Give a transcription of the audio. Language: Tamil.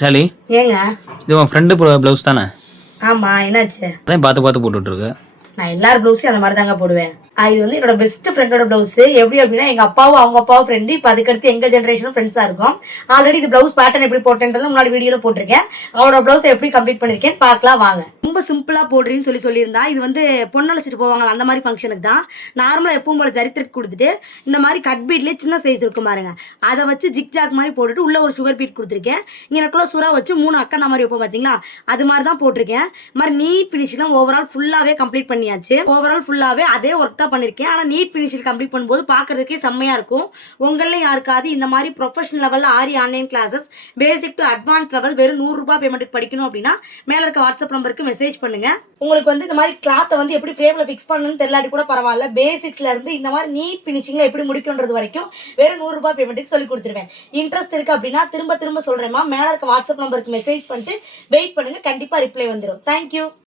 சாலி, ஏங்க இது உன் ஃப்ரெண்டு ப்ளவுஸ் தானே? ஆமா, என்னாச்சு? அதான் பார்த்து போட்டுட்டு இருக்கு. நான் எல்லார் ப்ளவுஸையும் அந்த மாதிரி தாங்க போடுவேன். இது வந்து என்னோட பெஸ்ட் ஃப்ரெண்டோட ப்ளவுஸ். எப்படி அப்படின்னா எங்க அப்பாவும் அவங்க அப்பாவும் ஃப்ரெண்டு. இப்போ அதுக்கடுத்து எங்க ஜென்ரேஷனும் ஃப்ரெண்ட்ஸா இருக்கும். ஆல்ரெடி இது ப்ளவுஸ் பேட்டர்ன் எப்படி போட்டேன்றது முன்னாடி வீடியோல போட்டிருக்கேன். அவரோட ப்ளவுஸ் எப்படி கம்ப்ளீட் பண்ணிருக்கேன் பார்க்கலாம் வாங்க. ரொம்ப சிம்பிளா போடுறீன்னு சொல்லியிருந்தா, இது வந்து பொண்ணு அழைச்சிட்டு போவாங்க அந்த மாதிரி ஃபங்க்ஷனுக்கு தான். நார்மலா எப்பவும் போல ஜரித்திரக்கு கொடுத்துட்டு இந்த மாதிரி கட் பீட்லேயே சின்ன சைஸ் இருக்கும் பாருங்க, அதை வச்சு ஜிக் ஜாக் மாதிரி போட்டுட்டு உள்ள ஒரு சுகர் பீட் கொடுத்துருக்கேன். இங்கே எனக்குள்ள சுறா வச்சு 3 அக்கா மாதிரி வைப்போம் பார்த்தீங்களா, அது மாதிரி தான் போட்டிருக்கேன். மாதிரி நீட் ஃபினிஷ்லாம் ஓவரால் ஃபுல்லாவே கம்ப்ளீட் பண்ணியாச்சு. ஓவரால் ஃபுல்லாவே அதே ஒர்க் தான் பண்ணிருக்கேன். ஆனா நீட் ஃபினிஷில் கம்ப்ளீட் பண்ணும்போது பார்க்கறதுக்கே செம்மையா இருக்கும். உங்கள யாருக்காவது இந்த மாதிரி ப்ரொஃபஷனல் லெவலில் Aari online classes basic to advance level வெறும் 100 ரூபாய் பேமெண்ட்டுக்கு படிக்கணும் அப்படின்னா மேல இருக்க வாட்ஸ்அப் நம்பருக்கு மெசேஜ் பண்ணுங்க. உங்களுக்கு வந்து இந்த மாதிரி கிளாத்தை வந்து எப்படி ஃப்ரேம்ல ஃபிக்ஸ் பண்ணணும்னு தெரியலாட்டி கூட பரவாயில்ல, பேசிக்ஸ்ல இருந்து இந்த மாதிரி நீட் ஃபினிஷிங்ல எப்படி முடிக்கும்ன்றது வரைக்கும் வெறும் 100 ரூபாய் பேமெண்ட்டுக்கு சொல்லி கொடுத்துருவேன். இன்ட்ரெஸ்ட் இருக்கு அப்படின்னா திரும்ப சொல்றேமா, மேல இருக்க வாட்ஸ்அப் நம்பருக்கு மெசேஜ் பண்ணிட்டு வெயிட் பண்ணுங்க, கண்டிப்பா ரிப்ளை வந்துடும். தேங்க்யூ.